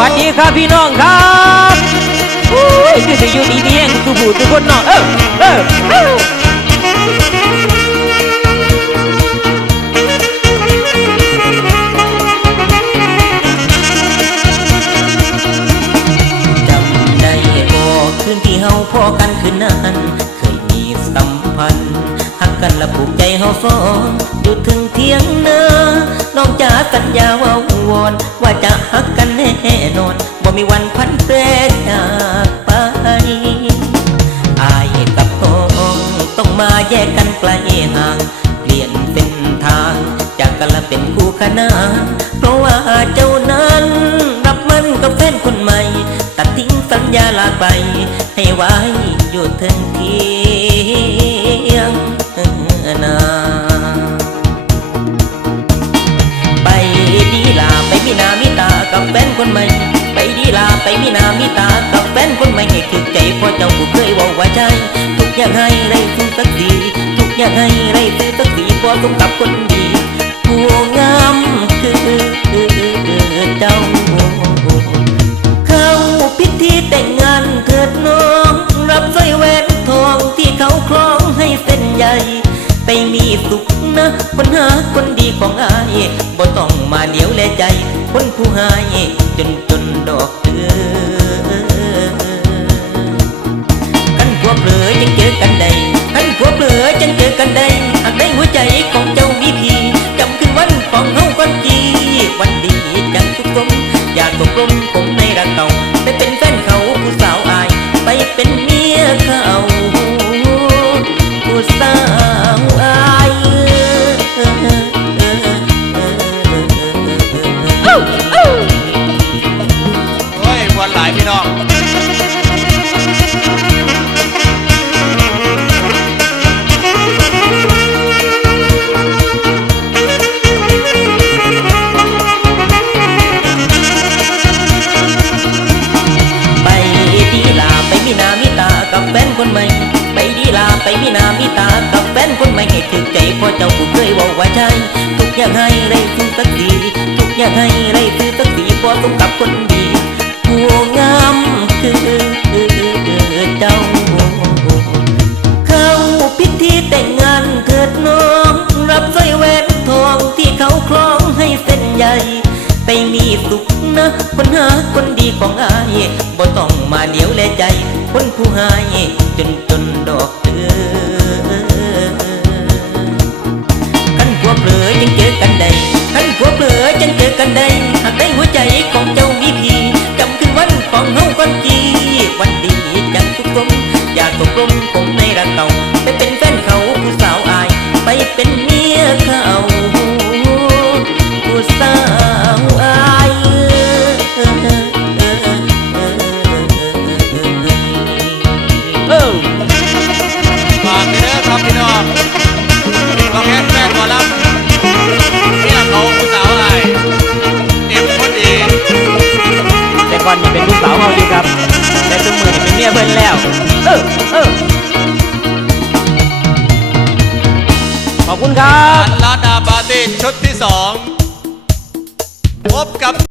วัสดีครับพี่น้องครับอุ้ยคือสิอยู่ดีมีแห้งทุกผู้ทุกคนเนาะเออเออเออจำได้บ่คืนที่เฮาพอกันคืนนั้น เคยมีสัมพันธ์หักกันและผูกใจเฮา สองอยู่ถึงเที่ยงเนื้อน้องจ๋าสัญญาว่าวอนว่าจะหักกันแน่นอนบ่มีวันพันแปรจากไปอายกับน้องต้องมาแยกกันไกลห่างเปลี่ยนเส้นทางจากกันและเป็นคู่ขนานเพราะว่าเจ้านั้นรับมันกับแฟนคนใหม่ตัดทิ้งสัญญาลาไปให้ไว้อยู่ถึงเที่ยง นา ไปดีลาไปมีนามีตากับแฟนคนใหม่ ไปดีลาไปมีนามีตากับแฟนคนใหม่ให้ถึกใจพ่อเจ้าผู้เคยว่าว่าใจ ทุกอย่างให้ไรซื้อสักทีทุกอย่างให้ไรซื้อสักทีพอสมกับคน บ่ต้องมาเหนียวแลใจ คนผู้หายจน มีหนามีตากับแฟนคนใหม่ให้ถึกใจพราะเจ้าผู้เคยบอกว่าใช่ทุกอย่างให้ไรซื้อสักทีทุกอย่างให้ไรซื้อสักทีพอสมกับคนดีผู้งามคือเจ้าเข้าพิธีแต่งงานเถิดน้อง รับสร้อยแหวนทองที่เขาคล้องให้เส้นใหญ่ ไปมีสุขนะคนหาคน ของอายบ่ต้องมาเหนียวแลใจ คนผู้หายจนจนดอกเดือ สาวเอาดีครับแต่ทุกมือนี่เป็นเมียเพิ่นแล้ว เออเออขอบคุณครับ อันลาดาบาติชุดที่สองพบกับ